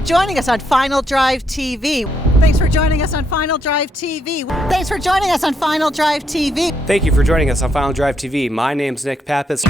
for joining us on Final Drive TV. Thanks for joining us on Final Drive TV. Thanks for joining us on Final Drive TV. Thank you for joining us on Final Drive TV. My name's Nick Pappas.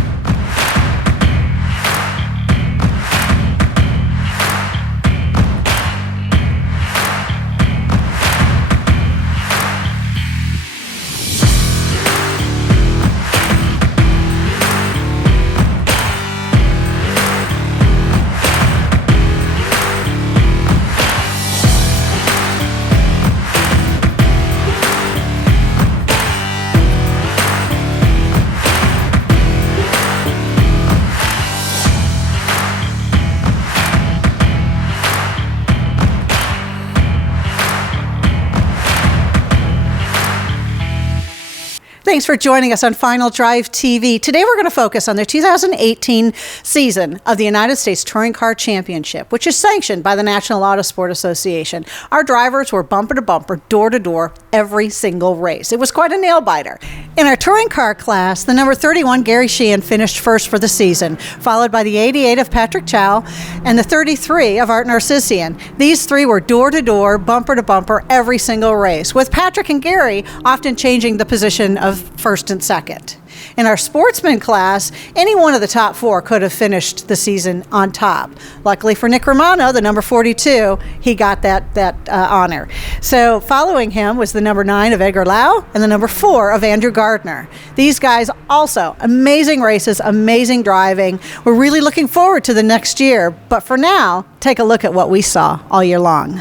Thanks for joining us on Final Drive TV. Today we're going to focus on the 2018 season of the United States Touring Car Championship, which is sanctioned by the National Autosport Association. Our drivers were bumper to bumper, door to door, every single race. It was quite a nail-biter. In our touring car class, the number 31, Gary Sheehan, finished first for the season, followed by the 88 of Patrick Chow and the 33 of Art Narcissian. These three were door to door, bumper to bumper, every single race, with Patrick and Gary often changing the position of first and second. In our sportsman class, any one of the top four could have finished the season on top. Luckily for Nick Romano, the number 42, he got that honor. So following him was the number 9 of Edgar Lau and the number 4 of Andrew Gardner. These guys also, amazing races, amazing driving. We're really looking forward to the next year. But for now, take a look at what we saw all year long.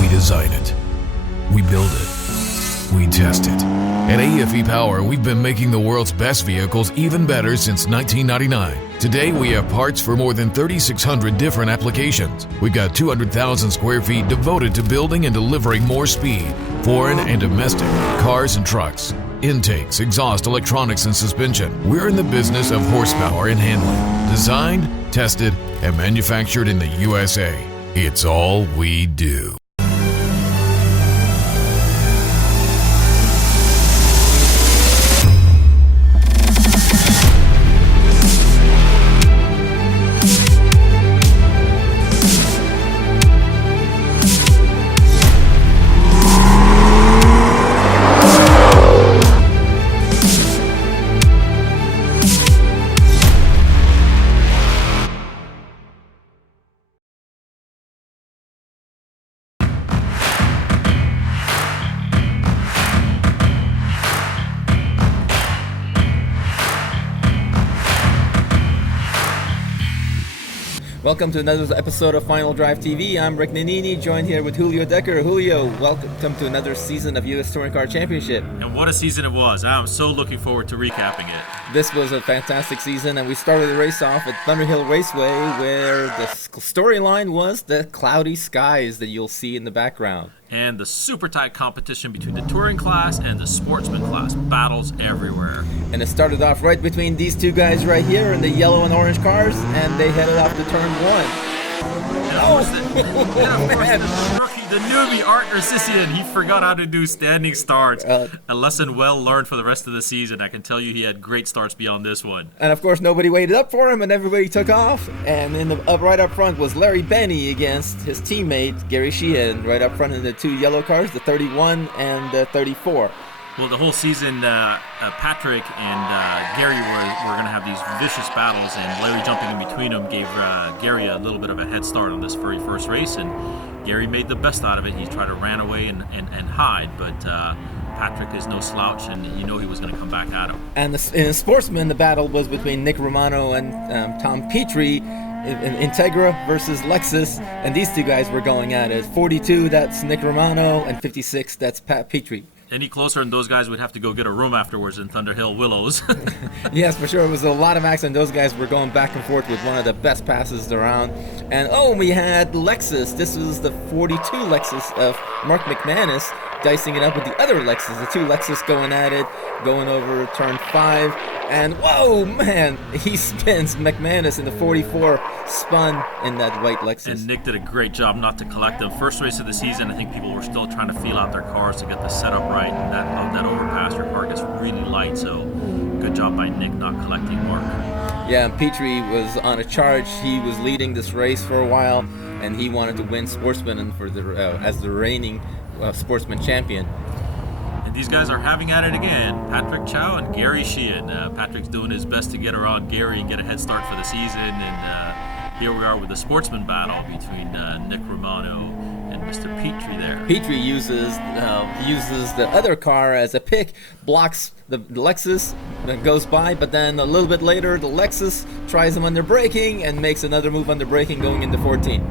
We design it. We build it. We test it. At AFE Power, we've been making the world's best vehicles even better since 1999. Today, we have parts for more than 3,600 different applications. We've got 200,000 square feet devoted to building and delivering more speed, foreign and domestic, cars and trucks, intakes, exhaust, electronics, and suspension. We're in the business of horsepower and handling. Designed, tested, and manufactured in the USA. It's all we do. Welcome to another episode of Final Drive TV. I'm Rick Nannini, joined here with Julio Decker. Julio, welcome to another season of US Touring Car Championship. And what a season it was. I'm so looking forward to recapping it. This was a fantastic season, and we started the race off at Thunderhill Raceway, where the storyline was the cloudy skies that you'll see in the background. And the super tight competition between the touring class and the sportsman class. Battles everywhere. And it started off right between these two guys right here in the yellow and orange cars, and they headed off to turn 1. And of course, the rookie, the newbie, Art Narcissian, he forgot how to do standing starts. A lesson well learned for the rest of the season. I can tell you he had great starts beyond this one. And of course, nobody waited up for him, and everybody took off. And right up front was Larry Benny against his teammate, Gary Sheehan, right up front in the two yellow cars, the 31 and the 34. Well, the whole season, Patrick and Gary were going to have these vicious battles, and Larry jumping in between them gave Gary a little bit of a head start on this very first race, and Gary made the best out of it. He tried to ran away and hide, but Patrick is no slouch, and he was going to come back at him. And in sportsman, the battle was between Nick Romano and Tom Petrie, in Integra versus Lexus, and these two guys were going at it. 42, that's Nick Romano, and 56, that's Pat Petrie. Any closer, and those guys would have to go get a room afterwards in Thunderhill Willows. Yes, for sure. It was a lot of action. Those guys were going back and forth with one of the best passes around. And we had Lexus. This was the 42 Lexus of Mark McManus, dicing it up with the other Lexus. The two Lexus going at it, going over turn 5. And whoa, man, he spins. McManus in the 44 spun in that white Lexus. And Nick did a great job not to collect them. First race of the season, I think people were still trying to feel out their cars to get the setup right. And that overpass, your car gets really light. So good job by Nick not collecting Mark. Yeah, and Petrie was on a charge. He was leading this race for a while. and he wanted to win Sportsman and for the as the reigning Sportsman champion. And these guys are having at it again. Patrick Chow and Gary Sheehan. Patrick's doing his best to get around Gary and get a head start for the season. And here we are with the Sportsman battle between Nick Romano and Mr. Petrie there. Petrie uses the other car as a pick, blocks the Lexus that goes by, but then a little bit later the Lexus tries him under braking and makes another move under braking going into 14.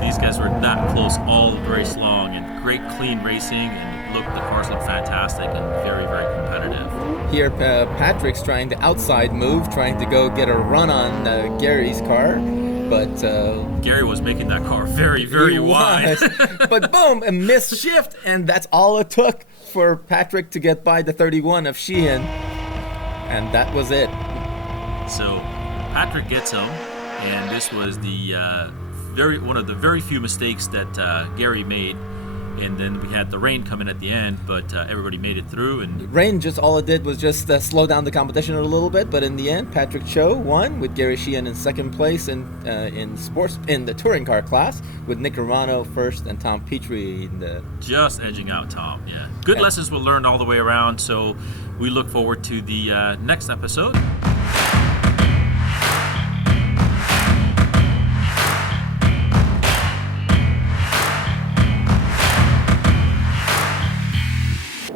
These guys were that close all the race long, and great clean racing, and the cars look fantastic and very, very competitive. Here Patrick's trying the outside move, trying to go get a run on Gary's car. But Gary was making that car very, very wide. But boom, a missed shift, and that's all it took for Patrick to get by the 31 of Sheehan, and that was it. So Patrick gets him, and this was the one of the very few mistakes that Gary made. And then we had the rain come in at the end, but everybody made it through. And rain, just all it did was just slow down the competition a little bit. But in the end, Patrick Cho won with Gary Sheehan in second place in the touring car class, with Nick Romano first and Tom Petrie in the just edging out Tom. Yeah, good lessons were learned all the way around. So we look forward to the next episode.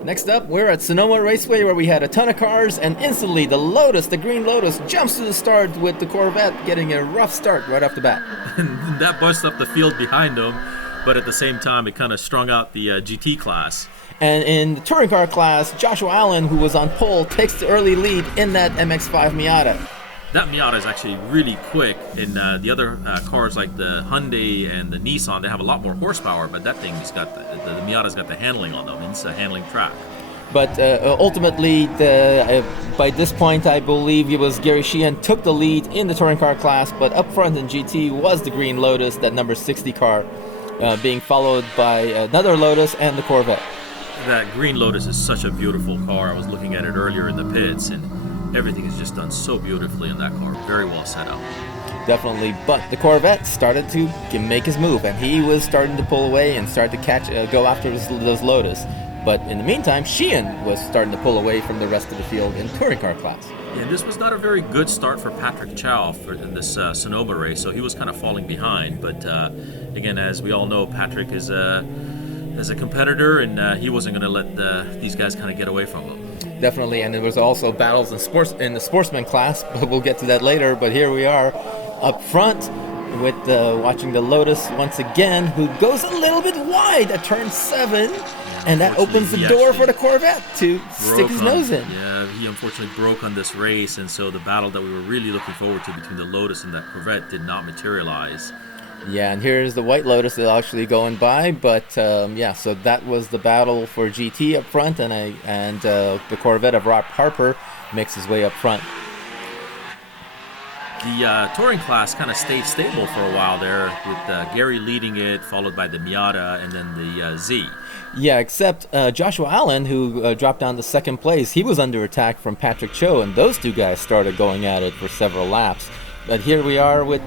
Next up, we're at Sonoma Raceway, where we had a ton of cars, and instantly the Green Lotus, jumps to the start with the Corvette getting a rough start right off the bat. And that buzzed up the field behind them, but at the same time, it kind of strung out the GT class. And in the touring car class, Joshua Allen, who was on pole, takes the early lead in that MX-5 Miata. That Miata is actually really quick, and the other cars like the Hyundai and the Nissan, they have a lot more horsepower, but that thing's got the Miata's got the handling on them. It's a handling track. But ultimately, by this point, I believe it was Gary Sheehan took the lead in the touring car class, but up front in GT was the Green Lotus, that number 60 car, being followed by another Lotus and the Corvette. That Green Lotus is such a beautiful car. I was looking at it earlier in the pits, and everything is just done so beautifully in that car. Very well set up. Definitely, but the Corvette started to make his move, and he was starting to pull away and start to go after those Lotus. But in the meantime, Sheehan was starting to pull away from the rest of the field in touring car class. Yeah, this was not a very good start for Patrick Chow in this Sonoma race, so he was kind of falling behind. But again, as we all know, Patrick is a competitor, and he wasn't going to let these guys kind of get away from him. Definitely, and there was also battles in the sportsman class, but we'll get to that later. But here we are up front with watching the Lotus once again, who goes a little bit wide at turn 7, and that opens the door for the Corvette to stick his nose in. Yeah, he unfortunately broke on this race, and so the battle that we were really looking forward to between the Lotus and that Corvette did not materialize. Yeah, and here's the White Lotus that's actually going by, but so that was the battle for GT up front, and the Corvette of Rob Harper makes his way up front. The touring class kind of stayed stable for a while there, with Gary leading it, followed by the Miata, and then the Z. Yeah, except Joshua Allen, who dropped down to second place, he was under attack from Patrick Cho, and those two guys started going at it for several laps. But here we are with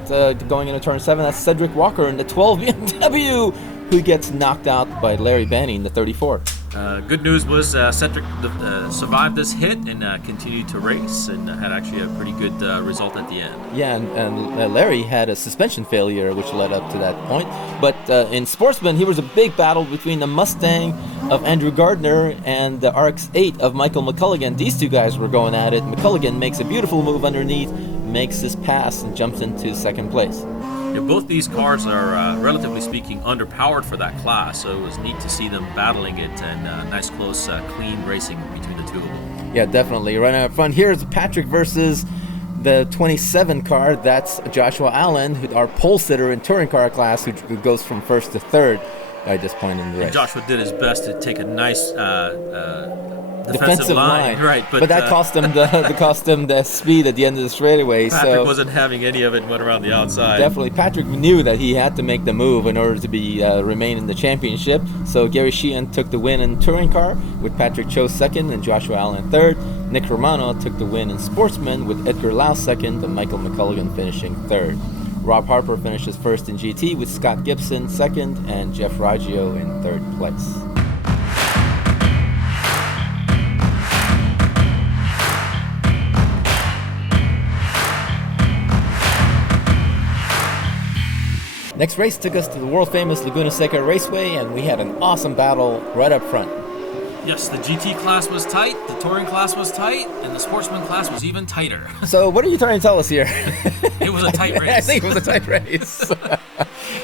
going into turn 7. That's Cedric Walker in the 12 BMW, who gets knocked out by Larry Banny in the 34. Good news was Cedric survived this hit and continued to race, and had actually a pretty good result at the end. Yeah, and Larry had a suspension failure, which led up to that point. But in Sportsman, he was a big battle between the Mustang of Andrew Gardner and the RX-8 of Michael McCulligan. These two guys were going at it. McCulligan makes a beautiful move underneath, makes his pass, and jumps into second place. Yeah, both these cars are, relatively speaking, underpowered for that class, so it was neat to see them battling it, and nice, close, clean racing between the two of them. Yeah, definitely. Right up front, here's Patrick versus the 27 car. That's Joshua Allen, our pole sitter in touring car class, who goes from first to third by this point in the race. And Joshua did his best to take a nice defensive line, right? But that cost him the speed at the end of the straightaway. Patrick wasn't having any of it and went around the outside. Definitely, Patrick knew that he had to make the move in order to be remain in the championship. So Gary Sheehan took the win in touring car, with Patrick Cho second and Joshua Allen third. Nick Romano took the win in sportsman, with Edgar Lau second and Michael McCulligan finishing third. Rob Harper finishes first in GT with Scott Gibson second and Jeff Raggio in third place. Next race took us to the world-famous Laguna Seca Raceway, and we had an awesome battle right up front. Yes, the GT class was tight, the touring class was tight, and the sportsman class was even tighter. So what are you trying to tell us here? It was a tight race. I think it was a tight race.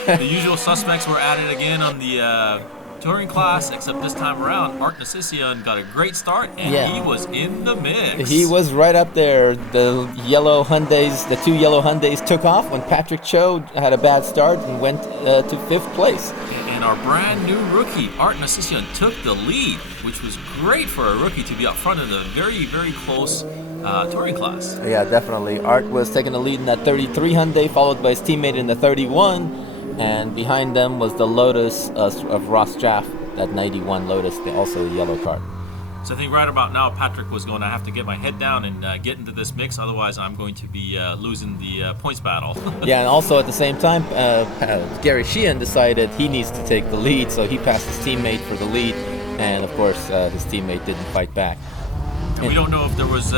The usual suspects were added again on the touring class, except this time around, Art Narcissian got a great start, and he was in the mix. He was right up there. The yellow Hyundais, the two yellow Hyundais took off when Patrick Cho had a bad start and went to 5th place. And our brand new rookie, Art Narcissian, took the lead, which was great for a rookie to be up front in the very, very close touring class. Yeah, definitely. Art was taking the lead in that 33 Hyundai, followed by his teammate in the 31. And behind them was the Lotus of Ross Jaff, that 91 Lotus, also the yellow car. So I think right about now, Patrick was going to have to get my head down and get into this mix. Otherwise, I'm going to be losing the points battle. Yeah, and also at the same time, Gary Sheehan decided he needs to take the lead, so he passed his teammate for the lead. And of course, his teammate didn't fight back. And we don't know if there was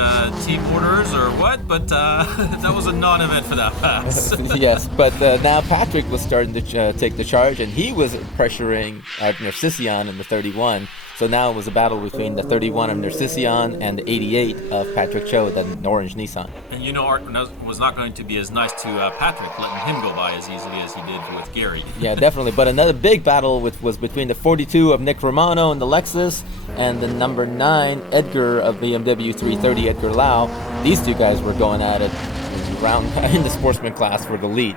team orders or what, but that was a non-event for that pass. Yes, but now Patrick was starting to take the charge, and he was pressuring Narcissian in the 31. So now it was a battle between the 31 of Narcissian and the 88 of Patrick Cho, the orange Nissan. And you know, Art was not going to be as nice to Patrick, letting him go by as easily as he did with Gary. Yeah, definitely. But another big battle was between the 42 of Nick Romano and the Lexus and the number 9 Edgar of BMW 330, Edgar Lau. These two guys were going at it in the sportsman class for the lead.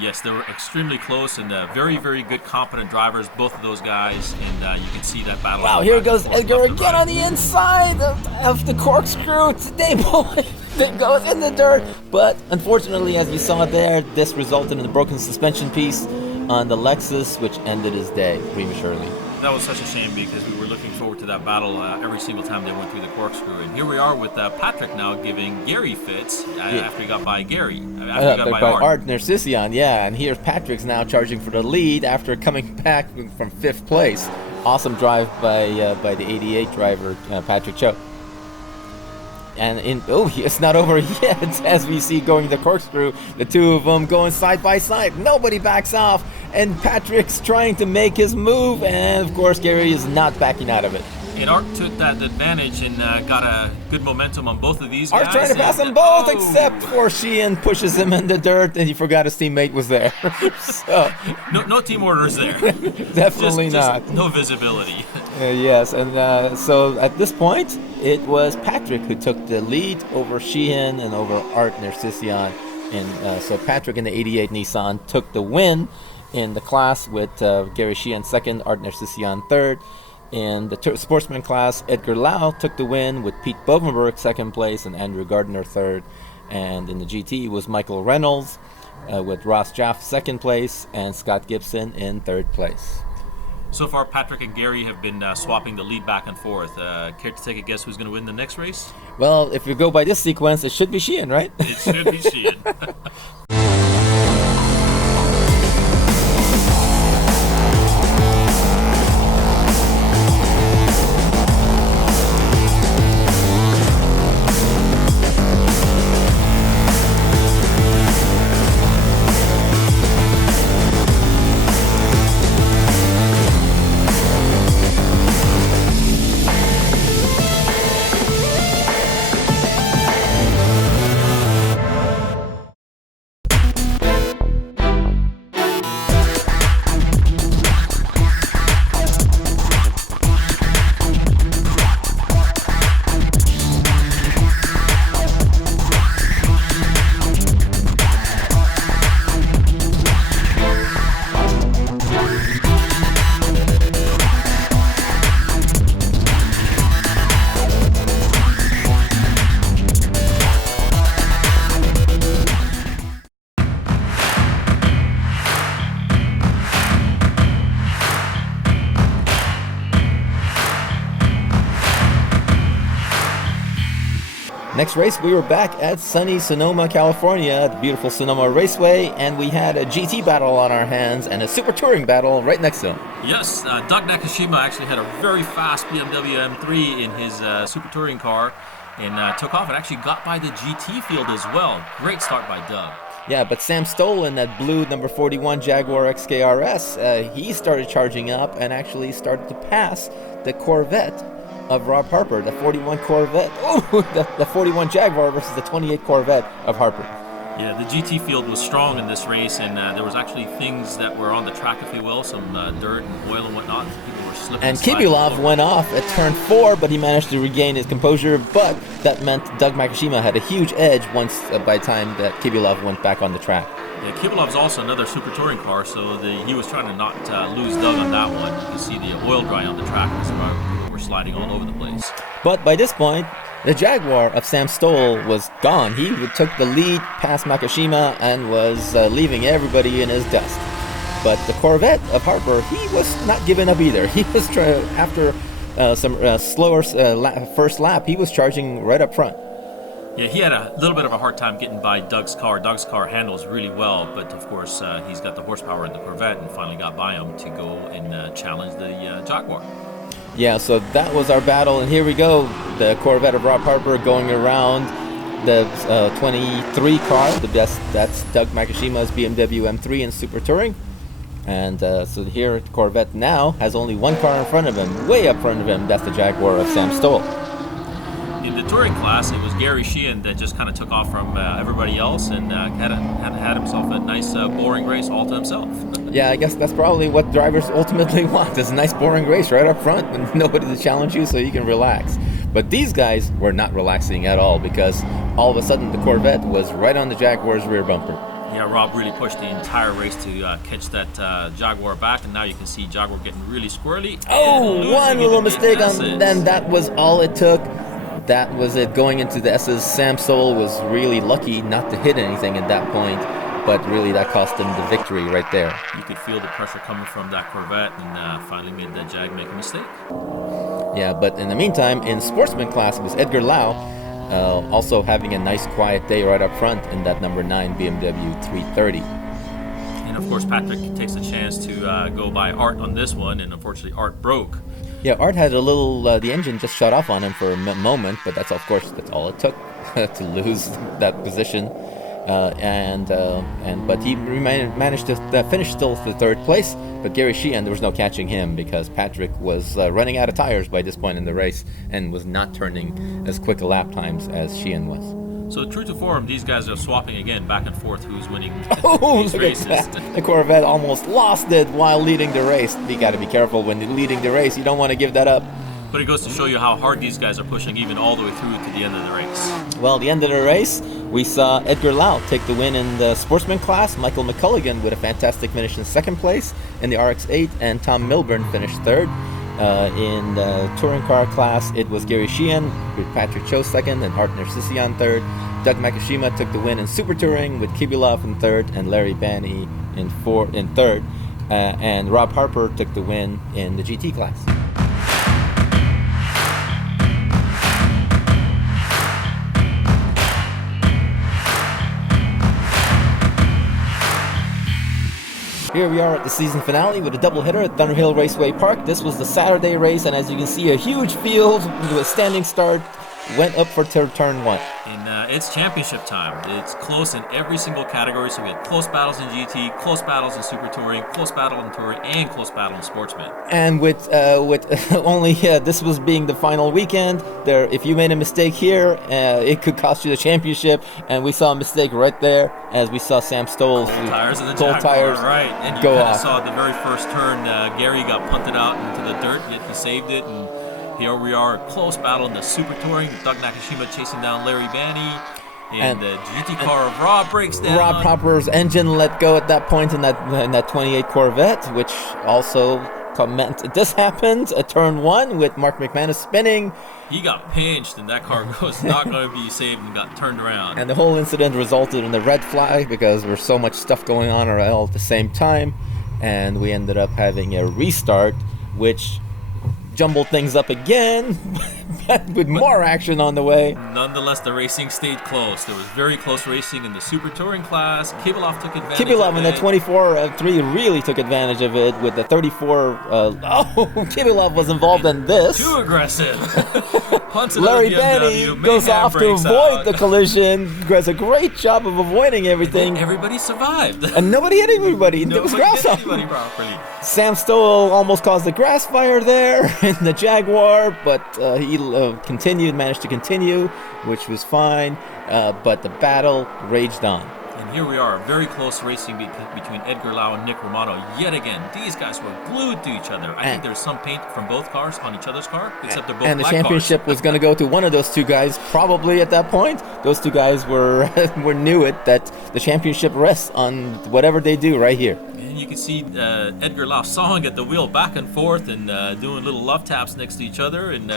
Yes, they were extremely close and very, very good, competent drivers, both of those guys, and you can see that battle. Wow, here goes Edgar again on the inside of the corkscrew. It goes in the dirt. But unfortunately, as you saw there, this resulted in a broken suspension piece on the Lexus, which ended his day prematurely. That was such a shame because we were looking forward to that battle every single time they went through the corkscrew. And here we are with Patrick now giving Gary fits after he got by Gary. After he got by Art Narcissian, yeah. And here's Patrick's now charging for the lead after coming back from 5th place. Awesome drive by the 88 driver, Patrick Cho. And it's not over yet. As we see going the corkscrew, the two of them going side by side. Nobody backs off, and Patrick's trying to make his move, and of course Gary is not backing out of it. And Art took that advantage and got a good momentum on both of these guys. Art's trying to pass them both, except for Sheehan pushes him in the dirt, and he forgot his teammate was there. So, no team orders there. Definitely not. No visibility. Yes, and so at this point, it was Patrick who took the lead over Sheehan and over Art Narcissian. And so Patrick in the 88 Nissan took the win in the class with Gary Sheehan second, Art Narcissian third. In the sportsman class, Edgar Lau took the win with Pete Bovenberg second place and Andrew Gardner third. And in the GT was Michael Reynolds with Ross Jaff second place and Scott Gibson in third place. So far, Patrick and Gary have been swapping the lead back and forth. Care to take a guess who's going to win the next race? Well, if you go by this sequence, it should be Sheehan, right? It should be Sheehan. next race, we were back at sunny Sonoma, California, at the beautiful Sonoma Raceway, and we had a GT battle on our hands and a Super Touring battle right next to him. Yes, Doug Nakashima actually had a very fast BMW M3 in his Super Touring car and took off and actually got by the GT field as well. Great start by Doug. Yeah, but Sam Stoll in that blue number 41 Jaguar XKRS, he started charging up and actually started to pass the Corvette of Rob Harper, the 41 Corvette. Oh, the 41 Jaguar versus the 28 Corvette of Harper. Yeah, the GT field was strong in this race, and there was actually things that were on the track, if you will, some dirt and oil and whatnot. People were slipping. And Kibulov went off at turn 4, but he managed to regain his composure. But that meant Doug Nakashima had a huge edge once by the time that Kibulov went back on the track. Yeah, Kibulov's also another Super Touring car, so he was trying to not lose Doug on that one. You can see the oil dry on the track. People were sliding all over the place. But by this point, the Jaguar of Sam Stoll was gone. He took the lead past Nakashima and was leaving everybody in his dust. But the Corvette of Harper, he was not giving up either. He was after some slower first lap, he was charging right up front. Yeah, he had a little bit of a hard time getting by Doug's car. Doug's car handles really well, but of course he's got the horsepower in the Corvette and finally got by him to go and challenge the Jaguar. Yeah, so that was our battle, and here we go. The Corvette of Rob Harper going around the 23 car. That's Doug Nakashima's BMW M3 in Super Touring. And so here, the Corvette now has only one car in front of him, way up front of him. That's the Jaguar of Sam Stoll. In the touring class, it was Gary Sheehan that just kind of took off from everybody else and had himself a nice, boring race all to himself. Yeah, I guess that's probably what drivers ultimately want. Is a nice, boring race right up front with nobody to challenge you so you can relax. But these guys were not relaxing at all because all of a sudden the Corvette was right on the Jaguar's rear bumper. Yeah, Rob really pushed the entire race to catch that Jaguar back, and now you can see Jaguar getting really squirrely. Oh, one little mistake on then that was all it took. That was it going into the S's. Sam Stoll was really lucky not to hit anything at that point, but really that cost him the victory right there. You could feel the pressure coming from that Corvette, and finally made that Jag make a mistake. Yeah, but in the meantime, in sportsman class, it was Edgar Lau, also having a nice quiet day right up front in that number 9 BMW 330. And of course, Patrick takes a chance to go by Art on this one, and unfortunately Art broke. Yeah, Art had a little, the engine just shut off on him for a moment, but that's that's all it took to lose that position. But he managed to finish still the third place. But Gary Sheehan, there was no catching him because Patrick was running out of tires by this point in the race and was not turning as quick a lap times as Sheehan was. So true to form, these guys are swapping again back and forth who's winning these Look races. at that. The Corvette almost lost it while leading the race. You got to be careful when you're leading the race. You don't want to give that up. But it goes to show you how hard these guys are pushing even all the way through to the end of the race. Well, the end of the race, we saw Edgar Lau take the win in the sportsman class. Michael McCulligan with a fantastic finish in second place in the RX-8, and Tom Milburn finished third. In the touring car class, it was Gary Sheehan with Patrick Cho second and Art Narcissian third. Doug Nakashima took the win in Super Touring with Kibulov in third and Larry Banney in third. And Rob Harper took the win in the GT class. Here we are at the season finale with a doubleheader at Thunderhill Raceway Park. This was the Saturday race, and as you can see, a huge field with a standing start went up for turn 1. And it's championship time. It's close in every single category, so we had close battles in GT, close battles in Super Touring, close battle in Touring, and close battle in Sportsman. And with only this was being the final weekend, there if you made a mistake here, it could cost you the championship. And we saw a mistake right there as we saw Sam Stoll's Tires of the Jaguar, tires, right? And you go kind off. of saw at the very first turn, Gary got punted out into the dirt, yet he saved it. And here we are, close battle in the Super Touring. Doug Nakashima chasing down Larry Banney. And the GT car of Rob breaks down. Rob Harper's engine let go at that point in that 28 Corvette, which also meant this happened at turn 1 with Mark McManus spinning. He got pinched, and that car was not going to be saved and got turned around. And the whole incident resulted in the red flag because there was so much stuff going on all at the same time. And we ended up having a restart, which jumbled things up again, with more action on the way. Nonetheless, the racing stayed close. There was very close racing in the Super Touring class. Kibilov took advantage Kibilov of in it. the 24-3 really took advantage of it with the 34. Kibilov was involved in this. Too aggressive. Punts it Larry out of Benny BMW, goes mayhem off to breaks avoid out. the collision. Does a great job of avoiding everything. Everybody survived. And nobody hit anybody. There was Nobody grass hit on. anybody properly. Sam Stoll almost caused a grass fire there in the Jaguar, but he managed to continue, which was fine. But the battle raged on. And here we are, very close racing between Edgar Lau and Nick Romano. Yet again, these guys were glued to each other. I think there's some paint from both cars on each other's car, except they're both And the black championship cars. was going to go to one of those two guys, probably at that point. Those two guys were knew it, that the championship rests on whatever they do right here. And you can see Edgar Lau sawing at the wheel back and forth and doing little love taps next to each other. And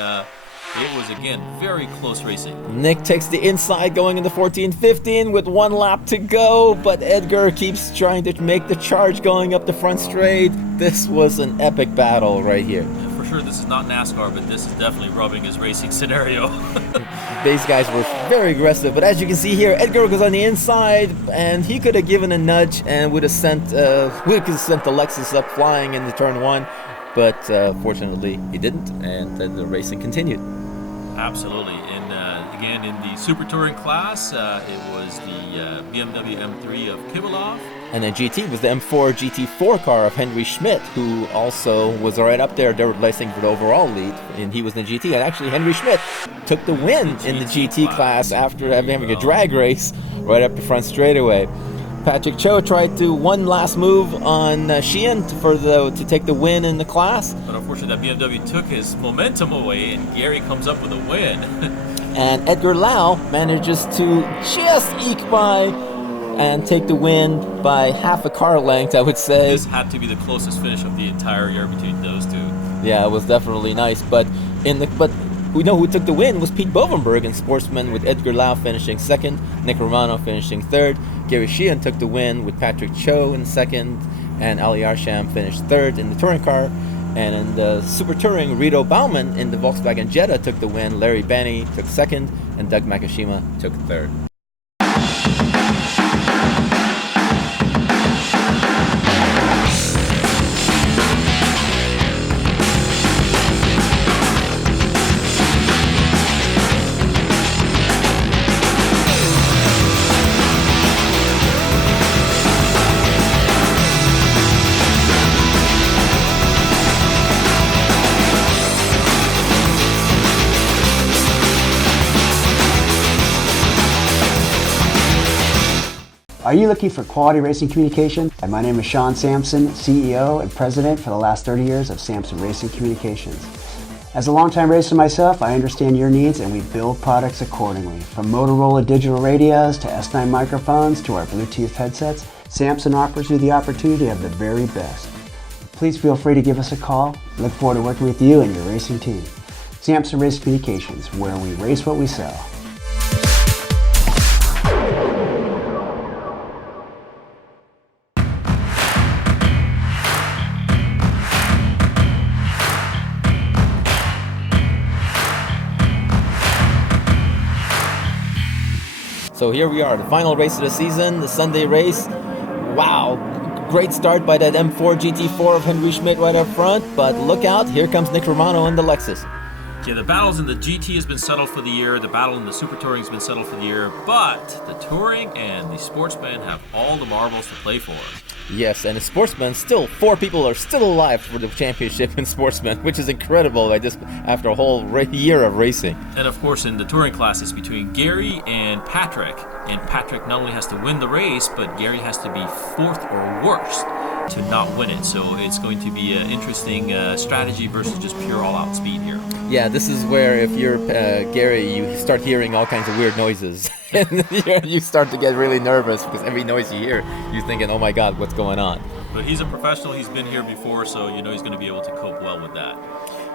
it was, again, very close racing. Nick takes the inside going into 14-15 with 1 lap to go, but Edgar keeps trying to make the charge going up the front straight. This was an epic battle right here. And for sure, this is not NASCAR, but this is definitely rubbing his racing scenario. These guys were very aggressive, but as you can see here, Edgar goes on the inside, and he could have given a nudge and would have sent the Lexus up flying into turn 1, but fortunately he didn't, and then the racing continued. Absolutely. And again, in the Super Touring class, it was the BMW M3 of Kibilov. And then GT was the M4 GT4 car of Henry Schmidt, who also was right up there. They were racing for the overall lead, and he was in the GT. And actually, Henry Schmidt took the win in the GT class after having a drag race right up the front straightaway. Patrick Cho tried to one last move on Sheehan to take the win in the class. But unfortunately, that BMW took his momentum away, and Gary comes up with a win. And Edgar Lau manages to just eke by and take the win by half a car length, I would say. This had to be the closest finish of the entire year between those two. Yeah, it was definitely nice. But we know who took the win was Pete Bovenberg in Sportsman, with Edgar Lau finishing second, Nick Romano finishing third. Gary Sheehan took the win with Patrick Cho in second, and Ali Arsham finished third in the touring car. And in the Super Touring, Rito Baumann in the Volkswagen Jetta took the win. Larry Benny took second, and Doug Makashima took third. Are you looking for quality racing communication? My name is Sean Sampson, CEO and President for the last 30 years of Sampson Racing Communications. As a longtime racer myself, I understand your needs and we build products accordingly. From Motorola digital radios to S9 microphones to our Bluetooth headsets, Sampson offers you the opportunity of the very best. Please feel free to give us a call. Look forward to working with you and your racing team. Sampson Racing Communications, where we race what we sell. So here we are, the final race of the season, the Sunday race. Wow, great start by that M4 GT4 of Henry Schmidt right up front, but look out, here comes Nick Romano in the Lexus. Yeah, the battles in the GT has been settled for the year, the battle in the Super Touring has been settled for the year, but the Touring and the Sportsman have all the marbles to play for. Yes, and in Sportsman, still 4 people are still alive for the championship in Sportsman, which is incredible after a whole year of racing. And of course, in the touring class, it's between Gary and Patrick. And Patrick not only has to win the race, but Gary has to be 4th or worse to not win it. So it's going to be an interesting strategy versus just pure all-out speed here. Yeah, this is where if you're Gary, you start hearing all kinds of weird noises. And you start to get really nervous because every noise you hear, you're thinking, oh my God, what's going on? But he's a professional, he's been here before, so you know he's going to be able to cope well with that.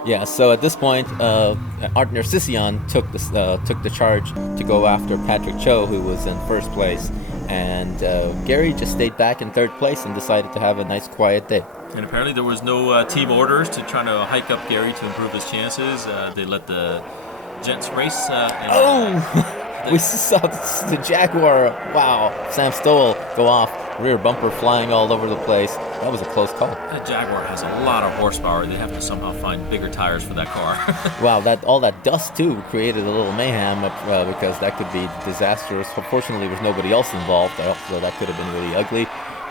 Yeah, so at this point, Art Nersisyan took the charge to go after Patrick Cho, who was in first place. And Gary just stayed back in third place and decided to have a nice quiet day. And apparently there was no team orders to try to hike up Gary to improve his chances. They let the gents race. We saw the Jaguar, wow, Sam Stowell go off, rear bumper flying all over the place. That was a close call. That Jaguar has a lot of horsepower. They have to somehow find bigger tires for that car. Wow, all that dust too created a little mayhem because that could be disastrous. Unfortunately, there was nobody else involved, so that could have been really ugly.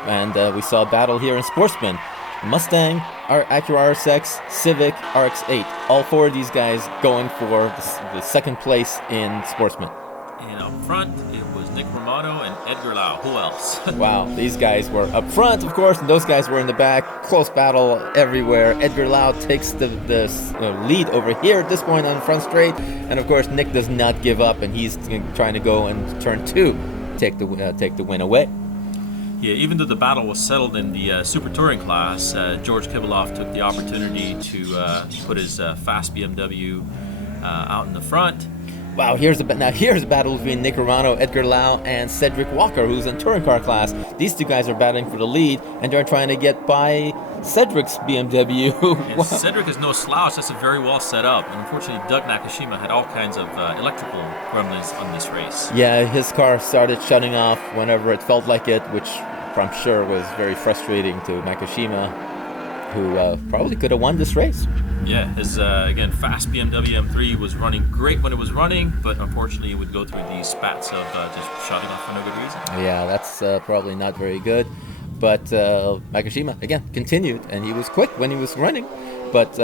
And we saw a battle here in Sportsman. Mustang, Acura RSX, Civic, RX-8. All four of these guys going for the second place in Sportsman. And up front, it was Nick Romano and Edgar Lau. Who else? Wow, these guys were up front, of course, and those guys were in the back. Close battle everywhere. Edgar Lau takes the lead over here at this point on the front straight. And, of course, Nick does not give up, and he's trying to go in turn 2, take the win away. Yeah, even though the battle was settled in the Super Touring class, George Kibiloff took the opportunity to put his fast BMW out in the front. Wow, here's a battle between Nick Romano, Edgar Lau, and Cedric Walker, who's in touring car class. These two guys are battling for the lead, and they're trying to get by Cedric's BMW. Wow. Cedric is no slouch. That's a very well set up. And unfortunately, Doug Nakashima had all kinds of electrical gremlins on this race. Yeah, his car started shutting off whenever it felt like it, which I'm sure was very frustrating to Nakashima, who probably could have won this race. Yeah, his, again, fast BMW M3 was running great when it was running, but unfortunately it would go through these spats of just shutting off for no good reason. Yeah, that's probably not very good. But Nakashima, again, continued, and he was quick when he was running. But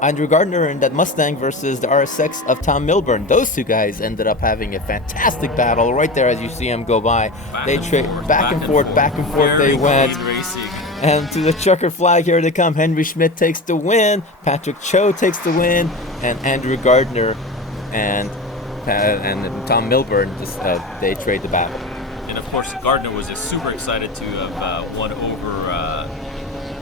Andrew Gardner and that Mustang versus the RSX of Tom Milburn, those two guys ended up having a fantastic battle right there as you see them go by. Back and forth they went. Racing. And to the checker flag, here they come. Henry Schmidt takes the win. Patrick Cho takes the win. And Andrew Gardner and Tom Milburn, they trade the battle. And of course, Gardner was super excited to have won over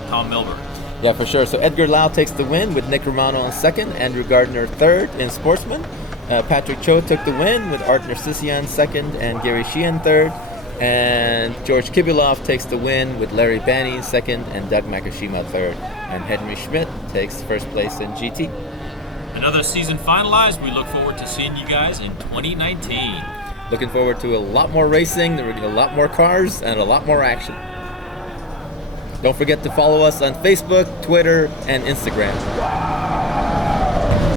Tom Milburn. Yeah, for sure. So Edgar Lau takes the win with Nick Romano in second. Andrew Gardner third in Sportsman. Patrick Cho took the win with Art Narcissian second and Gary Sheehan third. And George Kibiloff takes the win with Larry Banney second and Doug Nakashima third. And Henry Schmidt takes first place in GT. Another season finalized. We look forward to seeing you guys in 2019. Looking forward to a lot more racing, there will be a lot more cars, and a lot more action. Don't forget to follow us on Facebook, Twitter, and Instagram.